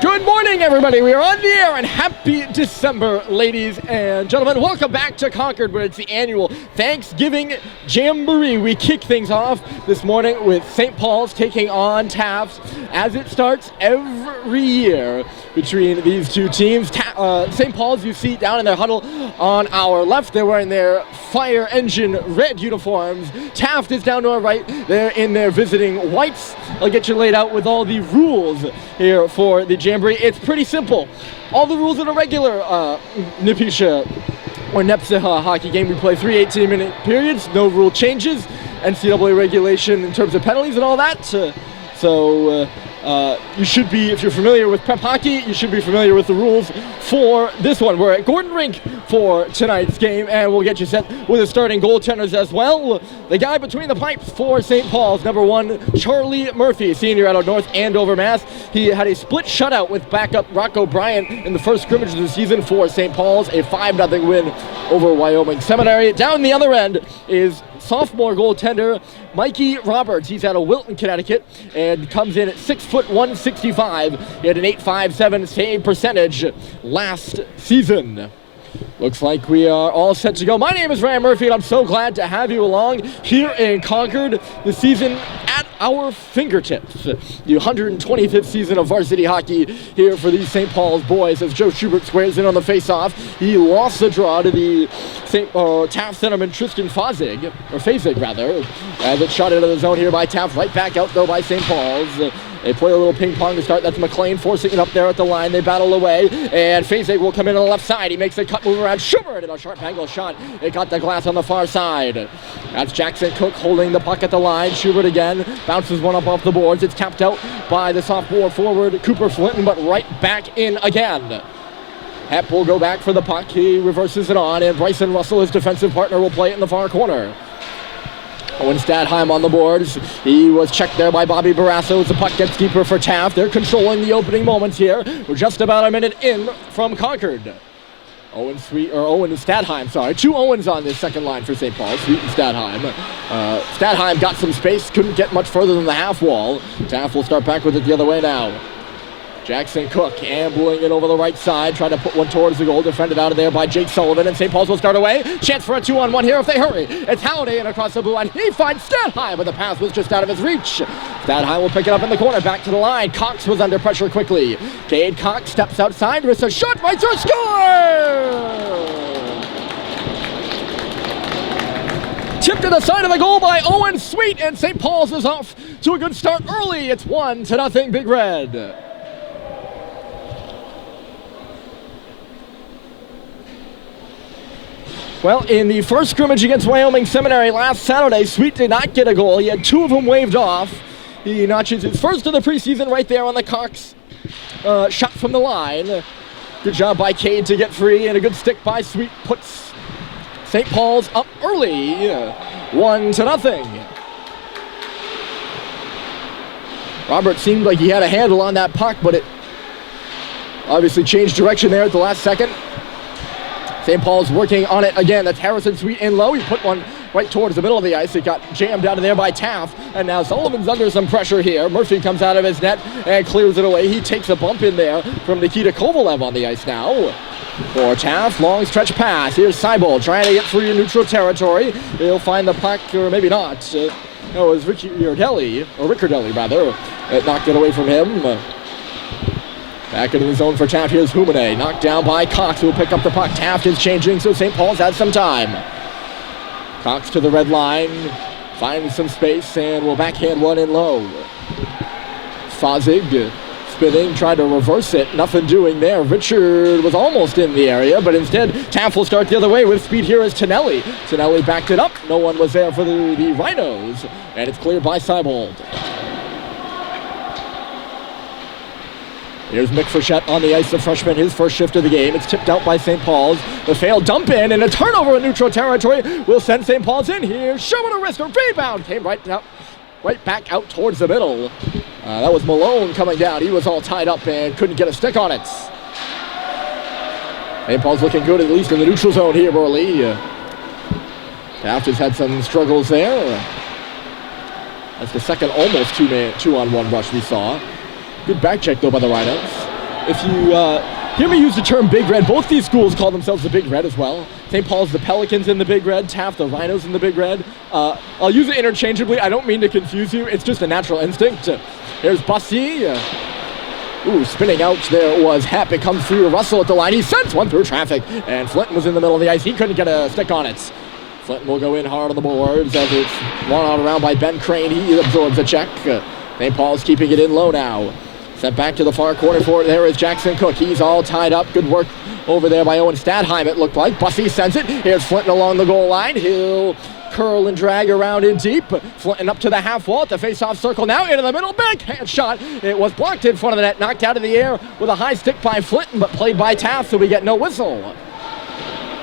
Good morning, everybody. We are on the air, and happy December, ladies and gentlemen. Welcome back to Concord, where it's the annual Thanksgiving Jamboree. We kick things off this morning with St. Paul's taking on Taft, as it starts every year between these two teams. St. Paul's, you see down in their huddle on our left. They're wearing their fire engine red uniforms. Taft is down to our right. They're in their visiting whites. I'll get you laid out with all the rules here for the Jamboree. It's pretty simple. All the rules in a regular Nipisha or NEPSA hockey game. We play 3 18-minute periods, no rule changes, NCAA regulation in terms of penalties and all that. So you should be, if you're familiar with prep hockey, you should be familiar with the rules for this one. We're at Gordon Rink for tonight's game, and we'll get you set with the starting goaltenders as well. The guy between the pipes for St. Paul's, number 1, Charlie Murphy, senior out of North Andover, Mass. He had a split shutout with backup Rocco Bryant in the first scrimmage of the season for St. Paul's, a 5-0 win over Wyoming Seminary. Down the other end is sophomore goaltender Mikey Roberts. He's out of Wilton, Connecticut, and comes in at 6'1", 165. He had an .857 save percentage last season. Looks like we are all set to go. My name is Ryan Murphy, and I'm so glad to have you along here in Concord. The season at our fingertips. The 125th season of varsity hockey here for these St. Paul's boys as Joe Schubert squares in on the face-off. He lost the draw to the Taft centerman Tristan Fazig, as it's shot into the zone here by Taft. Right back out, though, by St. Paul's. They play a little ping pong to start. That's McLean forcing it up there at the line. They battle away, and Fazig will come in on the left side. He makes a cut move around Schubert, and a sharp angle shot. It got the glass on the far side. That's Jackson Cook holding the puck at the line. Schubert again bounces one up off the boards. It's tapped out by the sophomore forward Cooper Flinton, but right back in again. Hepp will go back for the puck. He reverses it on, and Bryson Russell, his defensive partner, will play it in the far corner. Owen Stadheim on the boards. He was checked there by Bobby Barrasso as the puck gets deeper for Taft. They're controlling the opening moments here. We're just about a minute in from Concord. Owen and Stadheim, 2 Owens on this second line for St. Paul. Sweet and Stadheim. Stadheim got some space, couldn't get much further than the half wall. Taft will start back with it the other way now. Jackson Cook ambling it over the right side, trying to put one towards the goal, defended out of there by Jake Sullivan, and St. Paul's will start away. Chance for a 2-on-1 here if they hurry. It's Halliday in across the blue line. He finds Stadheim, but the pass was just out of his reach. Stadheim will pick it up in the corner, back to the line. Cox was under pressure quickly. Cade Cox steps outside, risks a shot, right through, score! Tipped to the side of the goal by Owen Sweet, and St. Paul's is off to a good start early. It's 1-0 Big Red. Well, in the first scrimmage against Wyoming Seminary last Saturday, Sweet did not get a goal. He had 2 of them waved off. He notches his first of the preseason right there on the Cox shot from the line. Good job by Cade to get free, and a good stick by Sweet puts St. Paul's up early, 1-0. Robert seemed like he had a handle on that puck, but it obviously changed direction there at the last second. St. Paul's working on it again. That's Harrison Sweet in low. He put one right towards the middle of the ice. It got jammed out of there by Taft. And now Sullivan's under some pressure here. Murphy comes out of his net and clears it away. He takes a bump in there from Nikita Kovalev on the ice now. For Taft, long stretch pass. Here's Seibel trying to get free in neutral territory. He'll find the puck, or maybe not. It was Riccardelli. It knocked it away from him. Back into the zone for Taft. Here's Humane. Knocked down by Cox, who will pick up the puck. Taft is changing, so St. Paul's has some time. Cox to the red line. Finds some space and will backhand one in low. Fazig spinning, tried to reverse it. Nothing doing there. Richard was almost in the area, but instead Taft will start the other way with speed here as Tonelli. Tonelli backed it up. No one was there for the Rhinos, and it's cleared by Seibold. Here's Mick Frechette on the ice, the freshman, his first shift of the game. It's tipped out by St. Paul's. The failed dump in, and a turnover in neutral territory will send St. Paul's in here. Showing a wrist, a rebound. Came right back out towards the middle. That was Malone coming down. He was all tied up and couldn't get a stick on it. St. Paul's looking good, at least in the neutral zone here early. Taft has had some struggles there. That's the second almost two-on-one rush we saw. Good back check, though, by the Rhinos. if you hear me use the term Big Red, both these schools call themselves the Big Red as well. St. Paul's the Pelicans in the Big Red, Taft the Rhinos in the Big Red. I'll use it interchangeably. I don't mean to confuse you. It's just a natural instinct. Here's Bussy. Spinning out there was Hep. It comes through to Russell at the line. He sends one through traffic, and Flinton was in the middle of the ice. He couldn't get a stick on it. Flinton will go in hard on the boards as it's won on around by Ben Crane. He absorbs a check. St. Paul's keeping it in low now. Sent back to the far corner for it. There is Jackson Cook. He's all tied up. Good work over there by Owen Stadheim, it looked like. Bussy sends it. Here's Flinton along the goal line. He'll curl and drag around in deep. Flinton up to the half wall at the face-off circle now. Into the middle. Big hand shot. It was blocked in front of the net. Knocked out of the air with a high stick by Flinton, but played by Taft, so we get no whistle.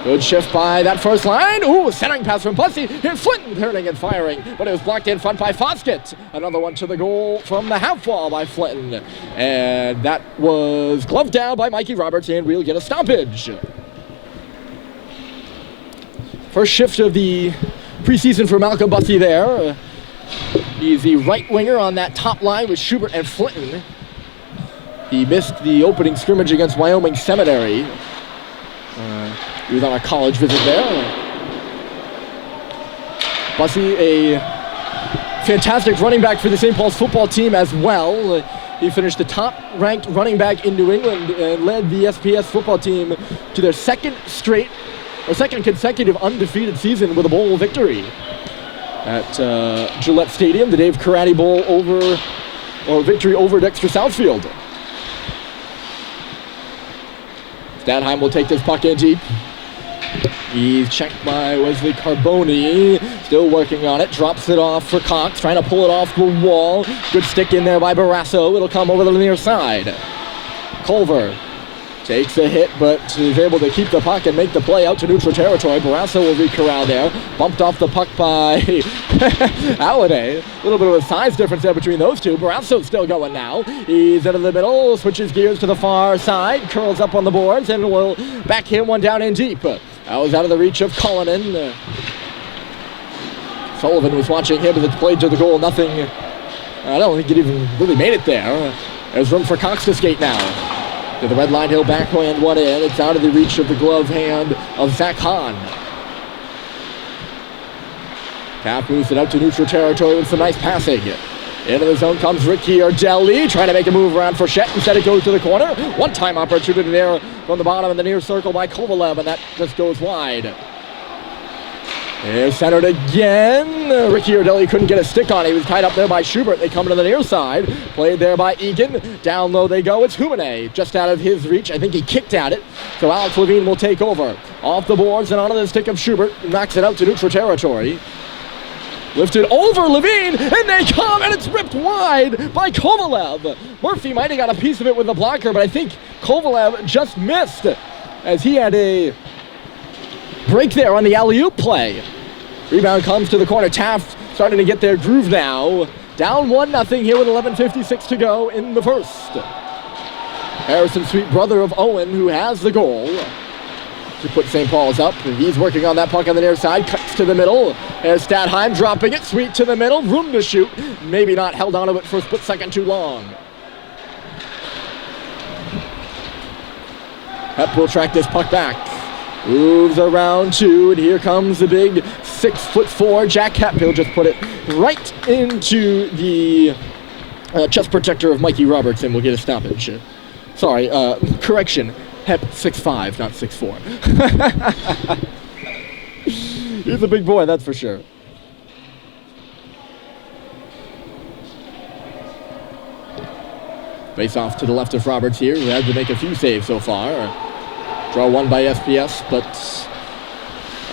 Good shift by that first line. Centering pass from Bussy. Here's Flinton turning and firing, but it was blocked in front by Foskett. Another one to the goal from the half wall by Flinton. And that was gloved down by Mikey Roberts, and we'll get a stoppage. First shift of the preseason for Malcolm Bussy there. He's the right winger on that top line with Schubert and Flinton. He missed the opening scrimmage against Wyoming Seminary. He was on a college visit there. Bussy, a fantastic running back for the St. Paul's football team as well. He finished the top-ranked running back in New England and led the SPS football team to their second consecutive undefeated season with a bowl victory at Gillette Stadium, the Dave Karate Bowl victory over Dexter Southfield. Stadheim will take this puck in deep. He's checked by Wesley Carboni, still working on it, drops it off for Cox, trying to pull it off the wall. Good stick in there by Barrasso. It'll come over the near side. Culver takes a hit, but is able to keep the puck and make the play out to neutral territory. Barrasso will re-corral there. Bumped off the puck by Halliday. A little bit of a size difference there between those two. Barrasso's still going now. He's into the middle, switches gears to the far side, curls up on the boards, and will back him one down in deep. That was out of the reach of Cullinan. Sullivan was watching him as it's played to the goal. Nothing. I don't think it even really made it there. There's room for Cox to skate now. To the red line, he'll backhand one in. It's out of the reach of the glove hand of Zach Hahn. Taft moves it up to neutral territory with some nice passing. Into the zone comes Ricky Ardelli, trying to make a move around Frechette. Instead it goes to the corner. One-time opportunity there from the bottom of the near circle by Kovalev, and that just goes wide. Here's centered again. Ricky Ardelli couldn't get a stick on it. He was tied up there by Schubert. They come to the near side. Played there by Egan. Down low they go. It's Humane, just out of his reach. I think he kicked at it. So Alex Levine will take over. Off the boards and onto the stick of Schubert. Knocks it out to neutral territory. Lifted over Levine, and they come, and it's ripped wide by Kovalev. Murphy might have got a piece of it with the blocker, but I think Kovalev just missed as he had a break there on the alley-oop play. Rebound comes to the corner. Taft starting to get their groove now. Down 1-0 here with 11:56 to go in the first. Harrison Sweet, brother of Owen, who has the goal to put St. Paul's up. He's working on that puck on the near side. Cuts to the middle. There's Stadheim dropping it. Sweet to the middle. Room to shoot. Maybe not held onto it for a split second too long. Hep will track this puck back. Moves around two, and here comes the big 6'4" Jack Hep. He'll just put it right into the chest protector of Mikey Roberts, and we'll get a stoppage. Sorry, correction. Hep 6'5", not 6'4". He's a big boy, that's for sure. Face off to the left of Roberts here, who had to make a few saves so far. Draw one by SPS, but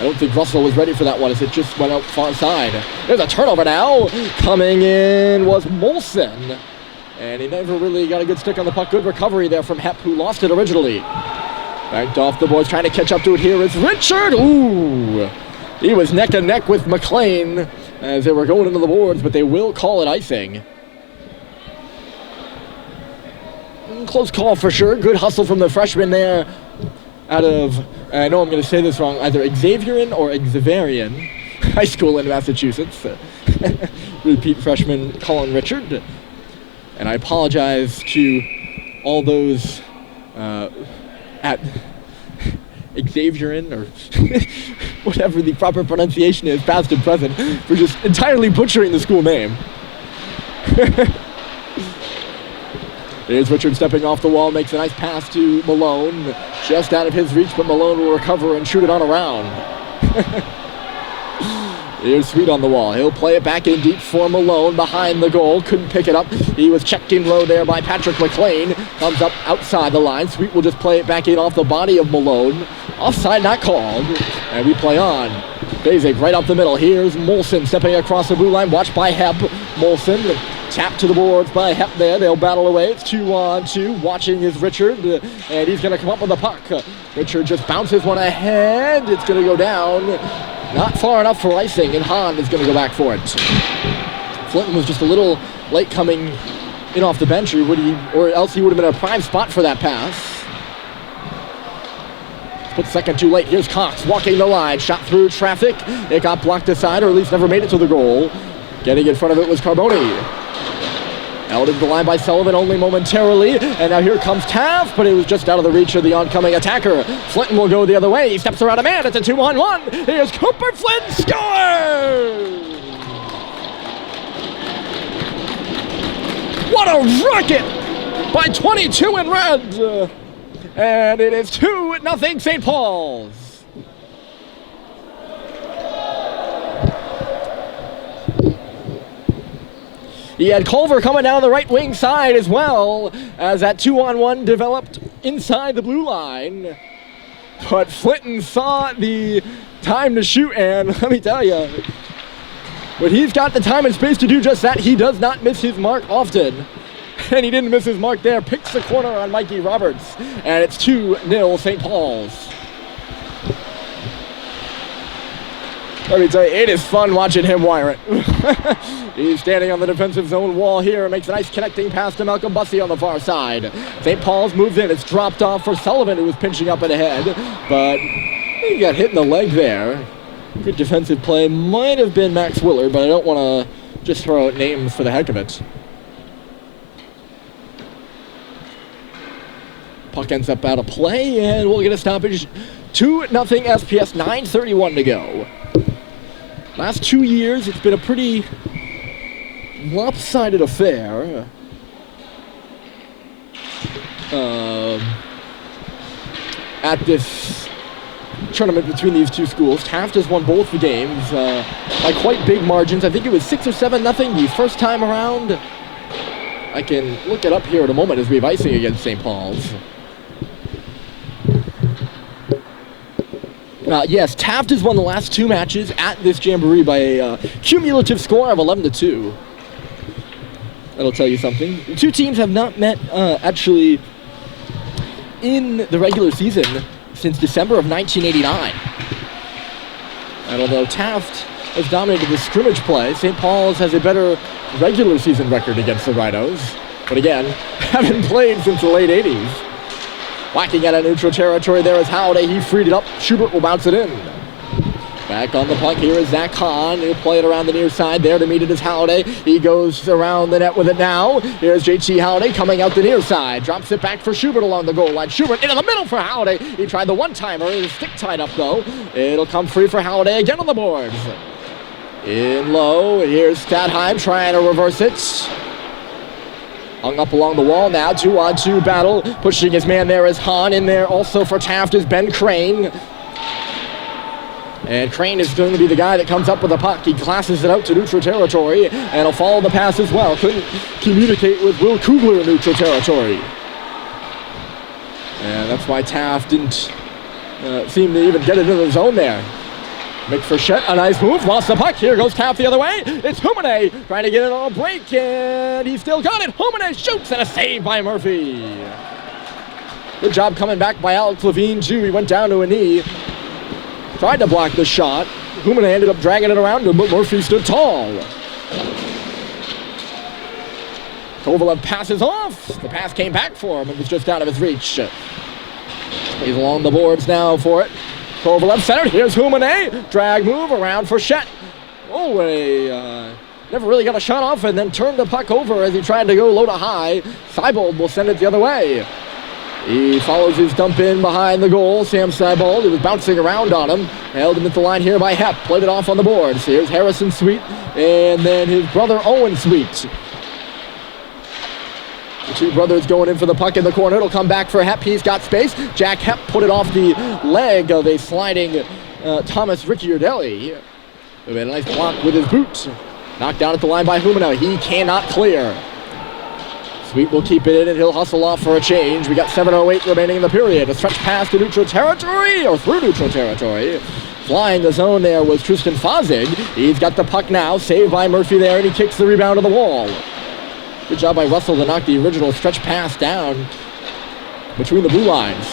I don't think Russell was ready for that one as it just went out far side. There's a turnover now. Coming in was Molson. And he never really got a good stick on the puck. Good recovery there from Hep, who lost it originally. Backed off the boards, trying to catch up to it here is Richard. Ooh! He was neck and neck with McLean as they were going into the boards, but they will call it icing. Close call for sure. Good hustle from the freshman there out of, I know I'm going to say this wrong, either Xaverian or Xaverian High School in Massachusetts. Repeat freshman Colin Richard. And I apologize to all those at Xavierin, or whatever the proper pronunciation is, past and present, for just entirely butchering the school name. Here's Richard stepping off the wall, makes a nice pass to Malone. Just out of his reach, but Malone will recover and shoot it on around. Here's Sweet on the wall. He'll play it back in deep for Malone behind the goal. Couldn't pick it up. He was checked in low there by Patrick McLean. Comes up outside the line. Sweet will just play it back in off the body of Malone. Offside not called. And we play on. Basic right up the middle. Here's Molson stepping across the blue line. Watched by Hep. Molson tapped to the boards by Hep there. They'll battle away. It's 2-on-2. Watching is Richard. And he's going to come up with the puck. Richard just bounces one ahead. It's going to go down. Not far enough for icing, and Hahn is going to go back for it. Flinton was just a little late coming in off the bench, or else he would have been a prime spot for that pass. Split second too late. Here's Cox walking the line. Shot through traffic. It got blocked aside, or at least never made it to the goal. Getting in front of it was Carboni. Held into the line by Sullivan only momentarily, and now here comes Taft, but it was just out of the reach of the oncoming attacker. Flinton will go the other way. He steps around a man. It's a 2-on-1. Here's Cooper Flinton scores! What a rocket by 22 in red! And it is 2-0 St. Paul's. He had Culver coming down the right wing side as well, as that 2-on-1 developed inside the blue line. But Flinton saw the time to shoot, and let me tell you, when he's got the time and space to do just that, he does not miss his mark often. And he didn't miss his mark there. Picks the corner on Mikey Roberts, and it's 2-0 St. Paul's. Let me tell you, it is fun watching him wire it. He's standing on the defensive zone wall here. Makes a nice connecting pass to Malcolm Bussey on the far side. St. Paul's moves in. It's dropped off for Sullivan, who was pinching up and ahead. But he got hit in the leg there. Good defensive play. Might have been Max Willard, but I don't want to just throw out names for the heck of it. Puck ends up out of play, and we'll get a stoppage. 2-0 SPS, 9:31 to go. Last 2 years, it's been a pretty lopsided affair. At this tournament between these two schools. Taft has won both the games by quite big margins. I think it was 6 or 7-0 the first time around. I can look it up here in a moment as we have icing against St. Paul's. Yes, Taft has won the last 2 matches at this jamboree by a cumulative score of 11-2. That'll tell you something. The two teams have not met actually in the regular season since December of 1989. And although Taft has dominated the scrimmage play, St. Paul's has a better regular season record against the Rhinos. But again, haven't played since the late 80s. Whacking out of neutral territory there is Howday. He freed it up. Schubert will bounce it in. Back on the puck here is Zach Hahn. He'll play it around the near side there to meet it is Howday. He goes around the net with it now. Here's JT Howday coming out the near side. Drops it back for Schubert along the goal line. Schubert into the middle for Howday. He tried the one-timer. His stick tied up though. It'll come free for Howday again on the boards. In low. Here's Stadheim trying to reverse it. Hung up along the wall now, 2-on-2 battle. Pushing his man there is Hahn. In there also for Taft is Ben Crane. And Crane is going to be the guy that comes up with the puck. He classes it out to neutral territory, and he'll follow the pass as well. Couldn't communicate with Will Kugler in neutral territory. And that's why Taft didn't seem to even get into the zone there. McFrechette, a nice move, lost the puck. Here goes Taft the other way. It's Humane trying to get it on a break, and he's still got it. Humane shoots, and a save by Murphy. Good job coming back by Alex Levine, too. He went down to a knee. Tried to block the shot. Humane ended up dragging it around him, but Murphy stood tall. Kovalev passes off. The pass came back for him. It was just out of his reach. He's along the boards now for it. Kovalev centered. Here's Humane. Drag move around for Shet. Oh, never really got a shot off and then turned the puck over as he tried to go low to high. Seibold will send it the other way. He follows his dump in behind the goal. Sam Seibold, who was bouncing around on him, held him at the line here by Hepp. Played it off on the board. So here's Harrison Sweet, and then his brother Owen Sweet. The two brothers going in for the puck in the corner. It'll come back for Hepp. He's got space. Jack Hepp put it off the leg of a sliding Thomas Ricciardelli. A nice block with his boot. Knocked down at the line by Humano. He cannot clear. Sweet will keep it in, and he'll hustle off for a change. We got 7:08 remaining in the period. A stretch pass to neutral territory, or through neutral territory. Flying the zone there was Tristan Fazig. He's got the puck now. Saved by Murphy there, and he kicks the rebound to the wall. Good job by Russell to knock the original stretch pass down between the blue lines.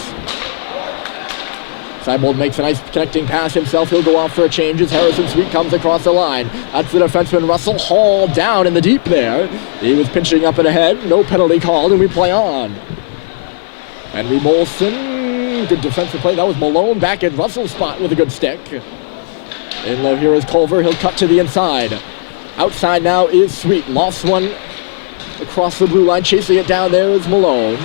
Seibold makes a nice connecting pass himself. He'll go off for a change as Harrison Sweet comes across the line. That's the defenseman Russell, hauled down in the deep there. He was pinching up and ahead. No penalty called, and we play on. Henry Molson, good defensive play. That was Malone back in Russell's spot with a good stick. In low here is Culver. He'll cut to the inside. Outside now is Sweet. Lost one across the blue line. Chasing it down there is Malone.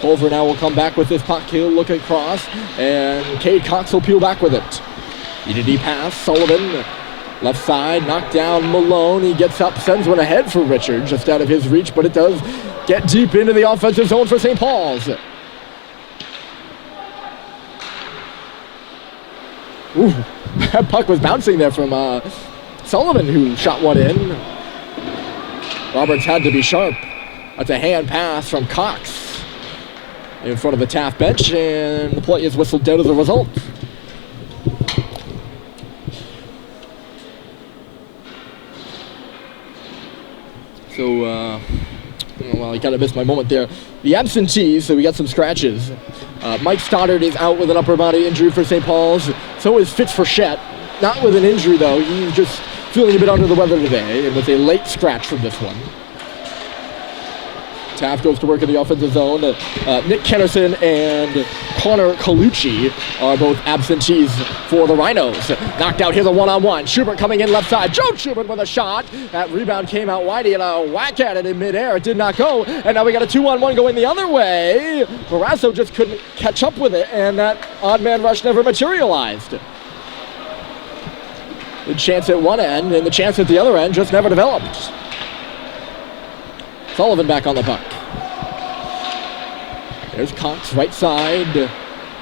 Culver now will come back with this puck. He'll look across, and Cade Cox will peel back with it. EDD pass, Sullivan, left side, knocked down Malone. He gets up, sends one ahead for Richard, just out of his reach, but it does get deep into the offensive zone for St. Paul's. Ooh, that puck was bouncing there from Sullivan, who shot one in. Roberts had to be sharp. That's a hand pass from Cox in front of the Taft bench, and the play is whistled dead as a result. So, well, I kind of missed my moment there. The absentees, so we got some scratches. Mike Stoddard is out with an upper body injury for St. Paul's. So is Fitz Frechette. Not with an injury, though. He's just feeling a bit under the weather today, and with a late scratch from this one. Taft goes to work in the offensive zone. Nick Kennerson and Connor Colucci are both absentees for the Rhinos. Knocked out, here's a one-on-one. Schubert coming in left side. Joe Schubert with a shot. That rebound came out wide. He had a whack at it in midair. It did not go. And now we got a 2-on-1 going the other way. Barrasso just couldn't catch up with it, and that odd man rush never materialized. The chance at one end and the chance at the other end just never developed. Sullivan back on the puck. There's Cox, right side.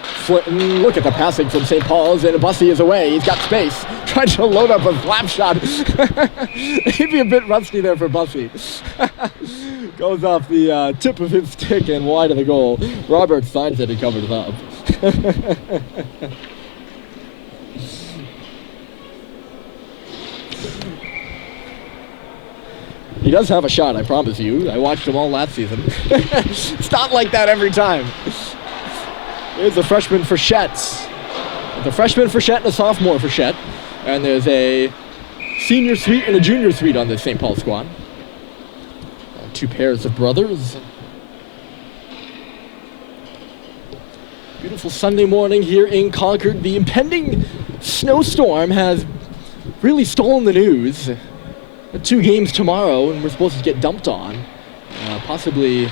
Flinton, look at the passing from St. Paul's, and Bussey is away. He's got space. Trying to load up a flap shot. Maybe a bit rusty there for Bussey. Goes off the tip of his stick and wide of the goal. Roberts signs it and covers it up. He does have a shot, I promise you. I watched him all last season. It's not like that every time. There's a freshman Frechette. The freshman Frechette and a sophomore Frechette. And there's a senior suite and a junior suite on this St. Paul squad. Two pairs of brothers. Beautiful Sunday morning here in Concord. The impending snowstorm has really stolen the news. 2 games tomorrow, and we're supposed to get dumped on. Possibly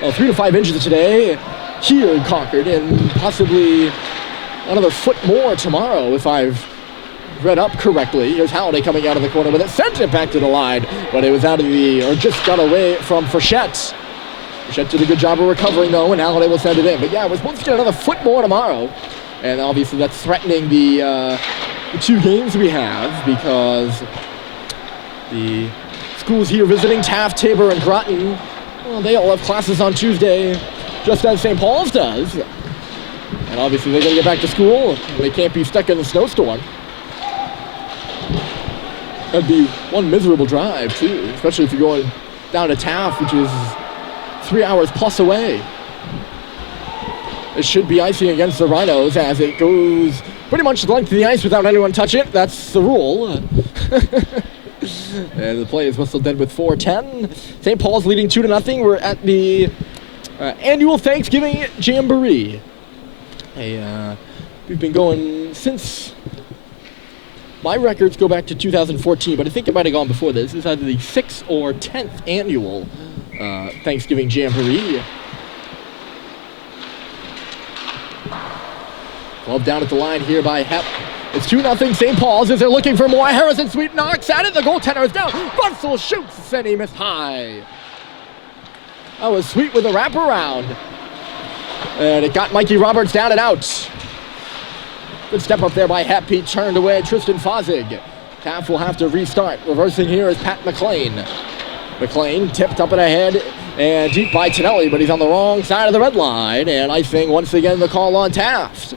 3 to 5 inches today here in Concord, and possibly another foot more tomorrow if I've read up correctly. Here's Halliday coming out of the corner with it. Sent it back to the line, but it was out of or just got away from Frechette. Frechette did a good job of recovering, though, and Halliday will send it in. But yeah, we're supposed to get another foot more tomorrow. And obviously that's threatening the 2 games we have, because the schools here visiting, Taft, Tabor, and Groton, well, they all have classes on Tuesday, just as St. Paul's does. And obviously they're going to get back to school. They can't be stuck in the snowstorm. That'd be one miserable drive, too, especially if you're going down to Taft, which is 3 hours plus away. It should be icing against the Rhinos as it goes pretty much the length of the ice without anyone touching it. That's the rule. And the play is whistled dead with 4:10. St. Paul's leading 2-0. We're at the annual Thanksgiving Jamboree. We've been going since, my records go back to 2014, but I think it might have gone before this. This is either the 6th or 10th annual Thanksgiving Jamboree. Glove down at the line here by Hep. It's 2-0 St. Paul's as they're looking for more. Harrison Sweet knocks at it. The goaltender is down. Russell shoots and he missed high. That was Sweet with a wraparound. And it got Mikey Roberts down and out. Good step up there by Hep. He turned away Tristan Fozig. Taft will have to restart. Reversing here is Pat McLean. McLean tipped up and ahead and deep by Tonelli, but he's on the wrong side of the red line. And icing once again the call on Taft.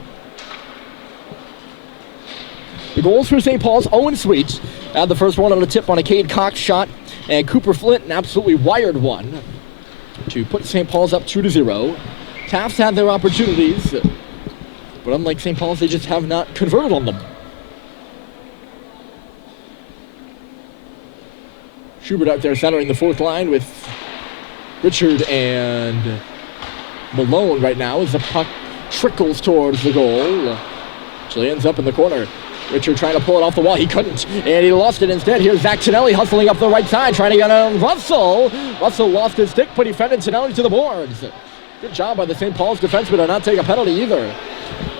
The goals for St. Paul's, Owen Sweet had the first one on a tip on a Cade Cox shot, and Cooper Flint absolutely wired one to put St. Paul's up 2-0. Taft's had their opportunities, but unlike St. Paul's, they just have not converted on them. Schubert out there centering the fourth line with Richard and Malone right now as the puck trickles towards the goal. Actually ends up in the corner. Richard trying to pull it off the wall. He couldn't, and he lost it instead. Here's Zach Tonelli hustling up the right side, trying to get on Russell. Russell lost his stick, but he fended Tonelli to the boards. Good job by the St. Paul's defenseman to not take a penalty either.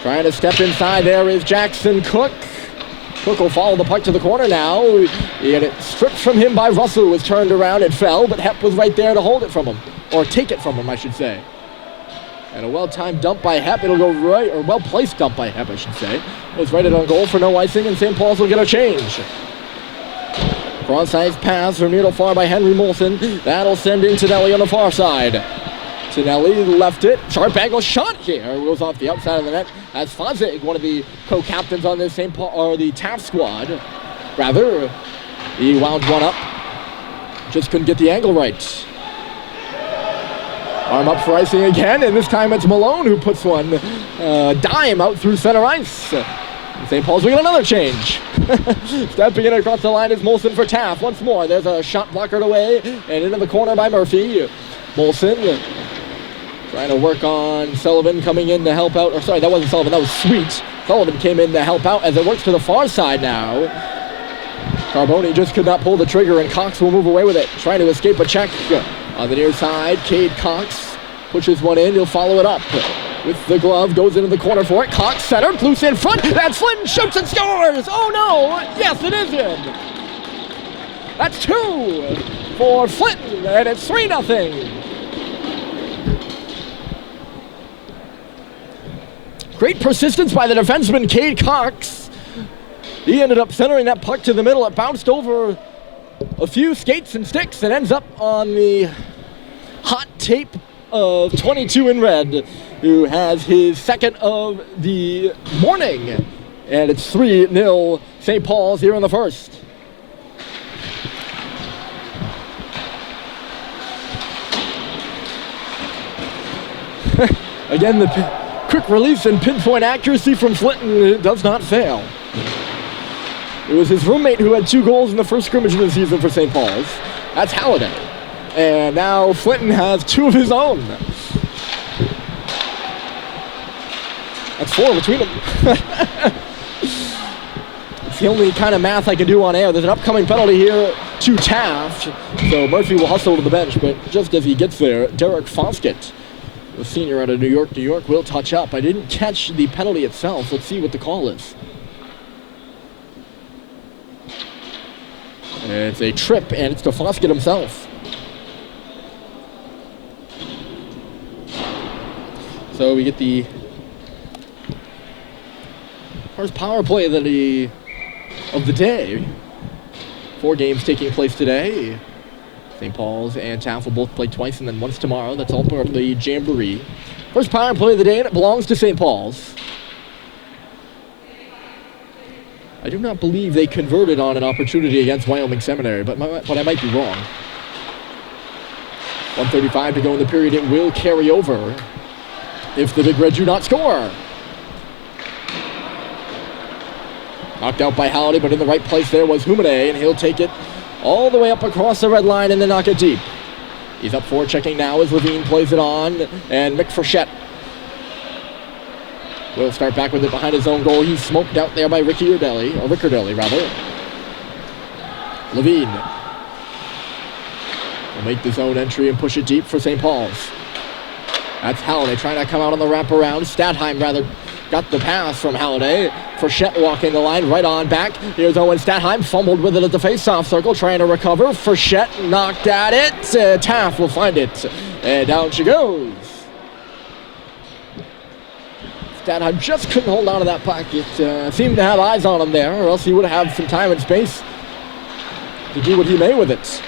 Trying to step inside there is Jackson Cook. Cook will follow the puck to the corner now. He had it stripped from him by Russell, who was turned around and fell, but Hep was right there to hold it from him, or take it from him, I should say. And a well-timed dump by Hep. It'll go right, or well-placed dump by Hep, I should say. It was righted on goal for no icing, and St. Paul's will get a change. Cross-ice pass from near to far by Henry Molson. That'll send in Tonelli on the far side. Tonelli left it. Sharp angle shot here. Goes off the outside of the net. As Fozig, one of the co-captains on this St. Paul, or the Taft squad, rather, he wound one up. Just couldn't get the angle right. Arm up for icing again, and this time it's Malone who puts one dime out through center ice. St. Paul's will get another change. Stepping in across the line is Molson for Taft. Once more, there's a shot blockered away, and into the corner by Murphy. Molson trying to work on Sullivan coming in to help out. Or sorry, that wasn't Sullivan, that was Sweet. Sullivan came in to help out as it works to the far side now. Carboni just could not pull the trigger, and Cox will move away with it, trying to escape a check. On the near side, Cade Cox pushes one in. He'll follow it up with the glove. Goes into the corner for it. Cox centered. Loose in front. That's Flint. Shoots and scores. Oh, no. Yes, it is in. That's 2 for Flint, and it's 3-0. Great persistence by the defenseman, Cade Cox. He ended up centering that puck to the middle. It bounced over a few skates and sticks and ends up on the hot tape of 22 in red, who has his second of the morning. And it's 3-0 St. Paul's here in the first. Again, the quick release and pinpoint accuracy from Flinton does not fail. It was his roommate who had 2 goals in the first scrimmage of the season for St. Paul's. That's Halliday. And now Flinton has 2 of his own. That's 4 between them. It's the only kind of math I can do on air. There's an upcoming penalty here to Taft. So Murphy will hustle to the bench, but just as he gets there, Derek Foskett, the senior out of New York, will touch up. I didn't catch the penalty itself. Let's see what the call is. It's a trip, and it's to Foskett himself. So we get the first power play of the day. 4 games taking place today. St. Paul's and Taft will both play twice, and then once tomorrow. That's all part of the Jamboree. First power play of the day, and it belongs to St. Paul's. I do not believe they converted on an opportunity against Wyoming Seminary, but I might be wrong. 1:35 to go in the period. It will carry over if the Big Red do not score. Knocked out by Halliday, but in the right place there was Humane, and he'll take it all the way up across the red line and then knock it deep. He's up forward, checking now as Levine plays it on, and Mick Frechette will start back with it behind his own goal. He's smoked out there by Riccardelli, rather. Levine will make the zone entry and push it deep for St. Paul's. That's Halliday trying to come out on the wraparound. Statheim rather got the pass from Halliday. Frechette walking the line right on back. Here's Owen Statheim, fumbled with it at the face-off circle, trying to recover. Frechette knocked at it. Taft will find it. And down she goes. Statheim just couldn't hold on to that puck. It seemed to have eyes on him there, or else he would have some time and space to do what he may with it.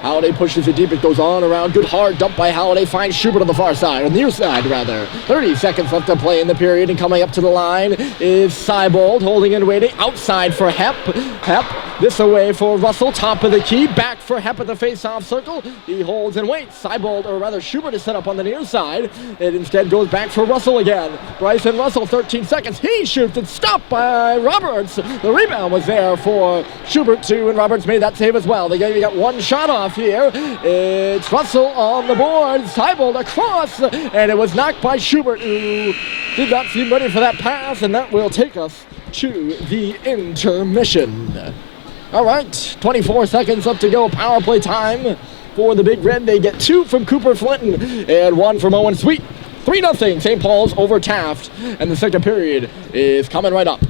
Halliday pushes it deep. It goes on around. Good hard dump by Halliday. Finds Schubert on the far side, on the near side rather. 30 seconds left to play in the period, and coming up to the line is Seibold, holding and waiting. Outside for Hepp. Hepp, this away for Russell. Top of the key. Back for Hepp at the face-off circle. He holds and waits. Seibold, or rather Schubert, is set up on the near side. It instead goes back for Russell again. Bryson Russell, 13 seconds. He shoots. It's stopped by Roberts. The rebound was there for Schubert too, and Roberts made that save as well. They got one shot off here. It's Russell on the board. Seibold across, and it was knocked by Schubert, who did not seem ready for that pass, and that will take us to the intermission. All right, 24 seconds left to go. Power play time for the Big Red. They get 2 from Cooper Flinton and 1 from Owen Sweet. 3-0 St. Paul's over Taft, and the second period is coming right up.